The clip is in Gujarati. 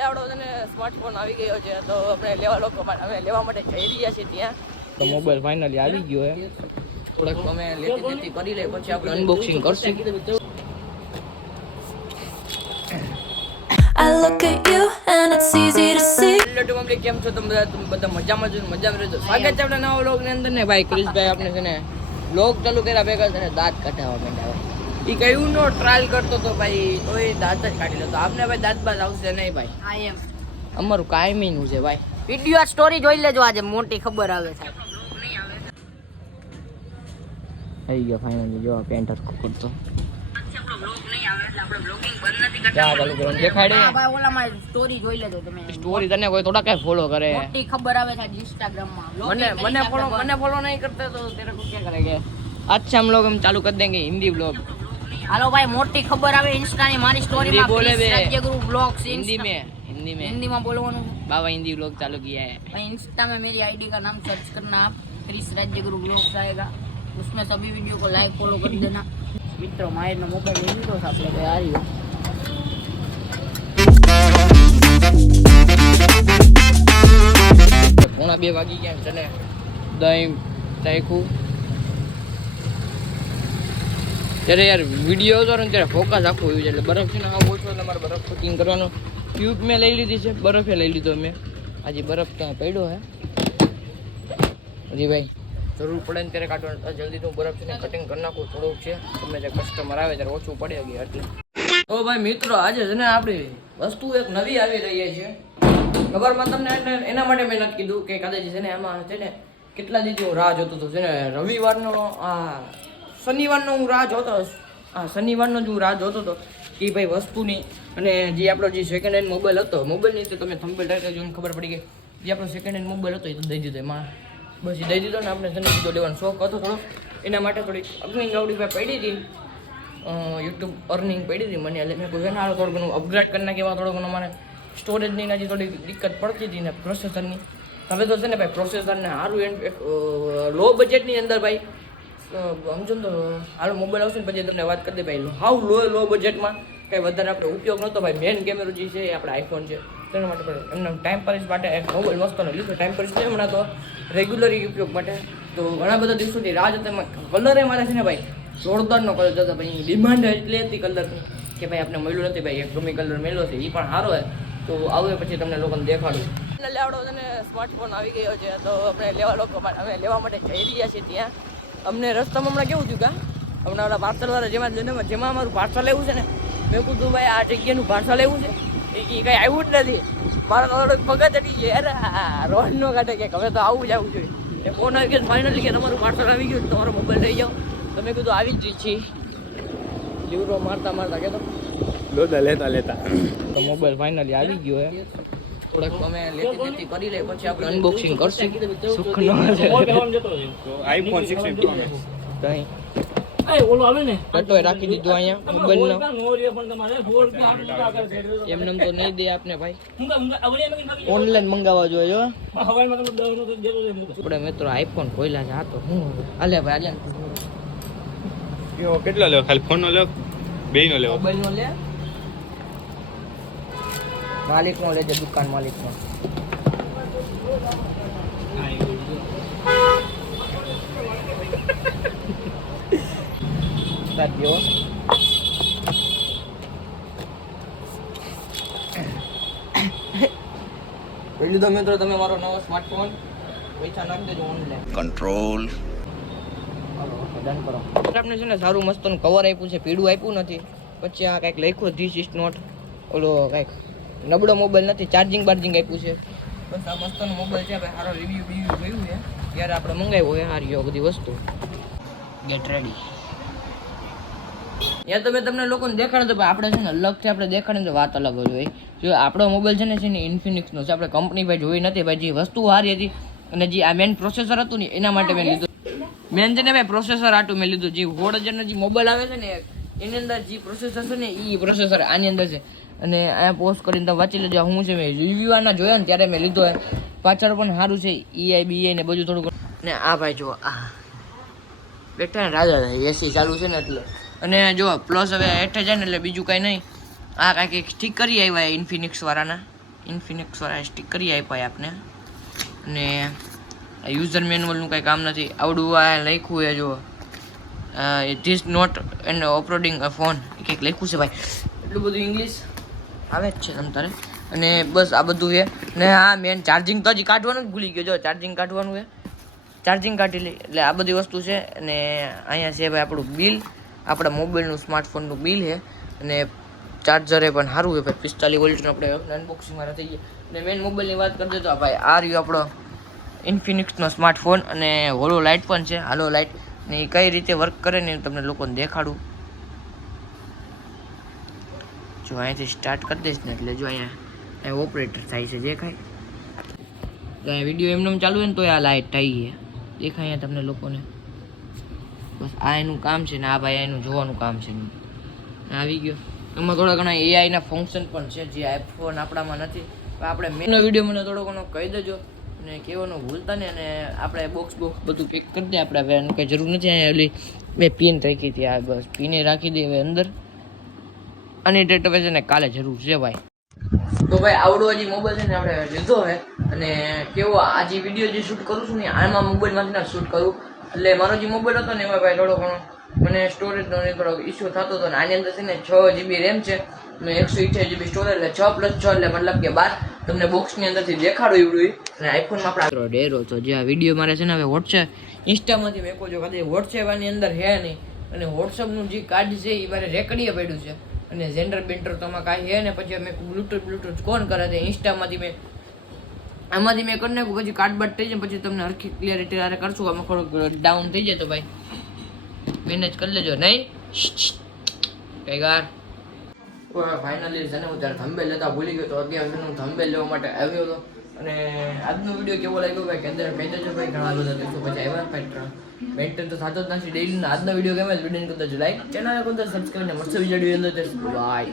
લેવડો અને સ્માર્ટફોન આવી ગયો છે તો આપણે લેવા લોકો માટે અમે લેવા માટે જઈ રહ્યા છીએ ત્યાં. તો મોબાઈલ ફાઇનલી આવી ગયો હે થોડાક અમે લેતી લેતી કરી લઈએ પછી આપણે અનબોક્સિંગ કરશું. I look at you and it's easy to see. Hello to mummy કેમ છો? તમે બધા તમે બધા મજામાં છો મજામાં રહેજો. સ્વાગત છે આપણા નવા વ્લોગની અંદર ને ભાઈ ક્રિશભાઈ આપણે છે ને વ્લોગ ચાલુ કર્યા ભેગા છે ને દાંત કઢાવવા માંડ્યા એ કયું નો ટ્રાયલ કરતો તો ભાઈ તો એ દાંત જ કાઢી લો તો આપને ભાઈ દાંત બાદ આવશે નહીં ભાઈ આઈ એમ અમારું કાયમી નું છે ભાઈ વિડિયો સ્ટોરી જોઈ લેજો આજે મોટી ખબર આવે છે આવી ગયા ફાઇનલી જો પેન્ટ હરખું કરતો ક્યાં ચાલુ કરવાનું દેખાડે હા ભાઈ ઓલામાં સ્ટોરી જોઈ લેજો તમે સ્ટોરી તને કોઈ થોડા કઈ ફોલો કરે મોટી ખબર આવે છે ઇન્સ્ટાગ્રામ માં મને મને ફોલો મને ફોલો નહીં કરતા તો તેરે કો क्या करेंगे अच्छा हम लोग हम चालू कर देंगे हिंदी ब्लॉग हेलो भाई मोटी खबर आवे इंस्टा આવે मारी स्टोरी મારી સ્ટોરી માં બોલે રાજ્યગુરુ બ્લોગ્સ हिंदी में हिंदी में हिंदी में बोलवानो बाबा हिंदी ब्लॉग चालू किया है भाई इंस्टा में मेरी आईडी का नाम सर्च करना आप क्रिस राज्यगुरु ब्लॉग्स आएगा उसमें सभी वीडियो को लाइक फॉलो कर देना मित्रों मायर तो મોબાઈલ લઈ आ रही તૈયાર પોણા બે વાગી ગયા ચલે દહીં ચાખું ત્યારે યાર વીડિયો હતો ને ત્યારે ફોકસ આખું હોય છે. એટલે બરફ છે ને આવું ઓછો એટલે મારે બરફ કટિંગ કરવાનો. ટ્યુબ મેં લઈ લીધી છે. બરફે લઈ લીધો મેં. આજે બરફ ત્યાં પડ્યો હે? હજી ભાઈ જરૂર પડે ને ત્યારે કાઢવાનું. જલ્દી તો બરફ છે ને કટિંગ કરી નાખું. થોડુંક છે. તમે જે કસ્ટમર આવે ત્યારે ઓછું પડે ગયા એટલે. તો ભાઈ મિત્રો, આજે છે ને આપણી વસ્તુ એક નવી આવી રહી છે. ખબરમાં તમને? એના માટે મેં નથી કીધું કે કદાચ છે ને એમાં છે ને કેટલા હું રાહ જોતો હતો. છે ને રવિવારનો આ શનિવારનો હું રાહ જોતો હા, શનિવારનો જ હું રાહ જોતો હતો કે ભાઈ વસ્તુની અને જે આપણો જે સેકન્ડ હેન્ડ મોબાઈલ હતો મોબાઈલની તો તમે થંબેલ ટાઈટલ જોઈને ખબર પડી ગઈ. જે આપણો સેકન્ડ હેન્ડ મોબાઈલ હતો એ તો દઈ દીધો એમાં. બસ એ દઈ દીધો ને આપણે છે ને લેવાનો શોખ હતો થોડો. એના માટે થોડી અગ્નિ ગાવડી ભાઈ પડી હતી. યુટ્યુબ અર્નિંગ પડી હતી મને. એટલે મેં કોઈ ના થોડું ઘણું અપગ્રેડ કરી નાખી થોડું ઘણું મારે સ્ટોરેજની હજી થોડી દિક્કત પડતી હતી ને પ્રોસેસરની હવે તો છે ને ભાઈ પ્રોસેસરને સારું એન્ડ લો બજેટની અંદર ભાઈ સમજો તો હાલો મોબાઈલ આવશે ને પછી તમને વાત કરી દે ભાઈ. હાવ લો લો બજેટમાં કંઈ વધારે આપણે ઉપયોગ નહોતો ભાઈ. મેન કેમેરો જે છે એ આપણે આઈફોન છે. તેના માટે પણ એમને ટાઈમ પાસ માટે મોબાઈલ મસ્તનો લીધો. ટાઈમ પાસ છે હમણાં તો રેગ્યુલર ઉપયોગ માટે. તો ઘણા બધા દિવસોથી રાહ કલર એ મારે છે ને ભાઈ, જોરદારનો કલર જતો ભાઈ. ડિમાન્ડ એટલી હતી કલરની કે ભાઈ આપણે મળ્યું નથી ભાઈ. એક ગમે કલર મેળ્યો છે એ પણ સારો હોય તો આવે પછી તમને લોકોને દેખાડું. લેવડો છે ને સ્માર્ટફોન આવી ગયો છે. તો આપણે લેવા લોકો અમે લેવા માટે જઈ રહ્યા છીએ ત્યાં. અમને રસ્તામાં હમણાં કેવું થયું કા? હમણાં ઓલા પાર્સલવાળા જેમાં જોઈને જેમાં અમારું પાર્સલ લેવું છે ને મેં કીધું ભાઈ આ જગ્યાનું પાર્સલ લેવું છે. એ કંઈ આવ્યું જ નથી. મારો થોડોક પગ ચડી ગયો. અરે આ રોડ નો કાઢે કે હવે તો આવું જ આવવું જોઈએ. એ ફોન આવી ગયો ફાઇનલી કે તમારું પાર્સલ આવી ગયું તમારો મોબાઈલ લઈ જાઓ. તો મેં કીધું આવી જ છીએ લીવરો મારતા મારતા કે તો લોદા લેતા લેતા. તો મોબાઈલ ફાઇનલી આવી ગયો હે. થોડાક અમે લેતી દેતી કરી લે પછી આપણે અનબોક્સિંગ કરશું. સુખનો આઈફોન સિક્સટીન પ્રો મેક્સ કઈ. ટટોય રાખી દીધો અહીંયા મોબાઈલનો એમને એમ તો નહીં દે આપને ભાઈ. ઓનલાઈન મંગાવવા જોઈએ હો. આપણે મિત્રો આઈફોન ખોલ્યા છે આ તો હું હાલે ભાઈ હાલે. કેવો કેટલો લેવો ખાલી ફોન નો લેવો બે નો લેવો મોબાઈલ નો લે. માલિક નો લેજે દુકાન માલિક નો સાચી પેલું તો મિત્રો તમે મારો નવો સ્માર્ટફોન પૈસા નાખી દેજો ઓનલાઈન કરો. આપણે છે ને સારું મસ્તનું કવર આપ્યું છે પીડું આપ્યું નથી. પછી આ કાંઈક લખ્યું ધીસ ઇઝ નોટ ઓલો કાંઈક નબળો મોબાઈલ નથી ચાર્જિંગ બાર્જિંગ આપ્યું છે. બસ આ મસ્તનો મોબાઈલ છે ભાઈ સારો રિવ્યુ બીવ્યુ જોયું છે. ત્યારે આપણે મંગાવ્યો હોય સારી બધી વસ્તુ. ગેટ રેડી યાર તો મેં તમને લોકોને દેખાડો તો આપણે છે ને અલગથી આપણે દેખાડીને તો વાત અલગ જ હોય જો આપણો મોબાઈલ છે ને છે ને ઇન્ફિનિક્સનો છે. આપણે કંપની ભાઈ જોઈ નથી ભાઈ જે વસ્તુ સારી હતી અને જે આ મેન પ્રોસેસર હતું ને એના માટે મેં લીધું. મેન છે ને ભાઈ પ્રોસેસર આટું મેં લીધું. જે હોળ હજારનો જે મોબાઈલ આવે છે ને એની અંદર જે પ્રોસેસર છે ને એ પ્રોસેસર આની અંદર છે. અને અહીંયા પોસ્ટ કરીને તમે વાંચી લેજો હું છે, મેં રિવ્યુ જોયા ને ત્યારે મેં લીધો પાછળ પણ સારું છે ઈઆઈ બીઆઈ ને બધું થોડું અને આ ભાઈ જો આ. બેઠા ને રાજા એસી ચાલુ છે ને એટલે. અને જો પ્લસ હવે હેઠે જાય ને એટલે બીજું કાંઈ નહીં. આ કાંઈક સ્ટીક કરી આવ્યા ઇન્ફિનિક્સ વાળાના. ઇન્ફિનિક્સ સ્ટીક કરી આપ્યા આપને. અને યુઝર મેન્યુઅલનું કાંઈ કામ નથી. આવડું આ લખ્યું એ જો is not and operating phone કંઈક લખ્યું છે, ભાઈ. એટલું બધું ઇંગ્લિશ આવે જ છે તમ તારે. અને બસ આ બધું છે. ને હા મેન ચાર્જિંગ તો હજી કાઢવાનું જ ભૂલી ગયો. જો ચાર્જિંગ કાઢવાનું છે. ચાર્જિંગ કાઢી લઈ એટલે આ બધી વસ્તુ છે. અને અહીંયા છે ભાઈ આપણું બિલ આપણા મોબાઈલનું સ્માર્ટફોનનું બિલ છે. અને ચાર્જરે પણ સારું છે ભાઈ. પિસ્તાલીસ વોલ્ટનું આપણે અનબોક્સિંગમાં થઈ ગયા. અને મેન મોબાઈલની વાત કરી દે તો ભાઈ, આ રહ્યો આપણો ઇન્ફિનિક્સનો સ્માર્ટફોન અને હોલો લાઇટ પણ છે. હાલો લાઇટ ને એ કઈ રીતે વર્ક કરે ને તમને લોકોને દેખાડું. જો અહીંયાથી સ્ટાર્ટ કરી દઈશ ને એટલે જો અહીંયા ઓપરેટર થાય છે, દેખાય? તો અહીંયા વીડિયો એમને એમ ચાલુ હોય ને તો આ લાઇટ થઈ ગયા દેખાય અહીંયા તમને લોકોને? બસ આ એનું કામ છે ને, આ ભાઈ એનું જોવાનું કામ છે. આવી ગયો. એમાં થોડા ઘણા એઆઈના ફંક્શન પણ છે, જે આઈફોન આપણામાં નથી. પણ આપણે મેનો વીડિયો મને થોડો ઘણો કહી દેજો અને કહેવાનું ભૂલતા ને અને આપણે બોક્સ બોક્સ બધું પેક કરી દે. આપણે હવે એનું કંઈ જરૂર નથી. અહીંયા ઓલી બે પિન રાખી હતી. આ બસ પીને રાખી દે હવે અંદર. આની ડેટ છે કાલે જરૂર છે ભાઈ. તો ભાઈ આવડો હજી મોબાઈલ છે ને આપણે લીધો છે. અને કેવો આ જે વીડિયો જે શૂટ કરું છું ને આમાં મોબાઈલમાંથી ના શૂટ કરું. એટલે મારો જે મોબાઈલ હતો ને એમાં ભાઈ થોડો ઘણો મને સ્ટોરેજનો થોડો ઇસ્યુ થતો હતો ને આની અંદર છે ને છ જીબી રેમ છે. અને એકસો ઇઠ્યાસી જીબી સ્ટોરેજ એટલે છ પ્લસ છ એટલે મતલબ કે બાર. તમને બોક્સની અંદરથી દેખાડો એવડું અને આઈફોનમાં આપણે ડેરો તો જે આ વીડિયો મારે છે ને હવે વોટ્સએપ ઇન્સ્ટામાંથી મેં જો કદાચ વોટ્સએપ આની અંદર હે નહીં. અને વોટ્સએપનું જે કાર્ડ છે એ મારે રેકડીએ પડ્યું છે. અને જેન્ડર બેન્ટર તો આમાં કાંઈ હે ને, પછી મેં બ્લૂટૂથ બ્લૂટૂથ કોણ કરે છે? ઇન્સ્ટામાંથી મેં આમાંથી મેં કરી નાખું, પછી કાર્ડ થઈ જાય પછી તમને હરખી ક્લિયરિટી આરે કરશું. આમાં થોડુંક ડાઉન થઈ જાય તો ભાઈ. મેનેજ કરી લેજો. નહીં? કઈ ગાર. ફાઇનલી છે ને હું ત્યારે થંબેલ લેતા ભૂલી ગયો તો અત્યારે હું થંબેલ લેવા માટે આવ્યો હતો અને આજનો વીડિયો કેવો લાગ્યો ભાઈ? કેન્દ્ર કહી દેજો ભાઈ ઘણા બધા દિવસો પછી આવ્યા ભાઈ મેન્ટેન તો થતો જ નથી. ડેલીના આજનો વીડિયો કેમ વીડિયો કરતા લાઈક ચેનલ કરતા સબસ્ક્રાઈબ ને મળશે વીડિયો બાય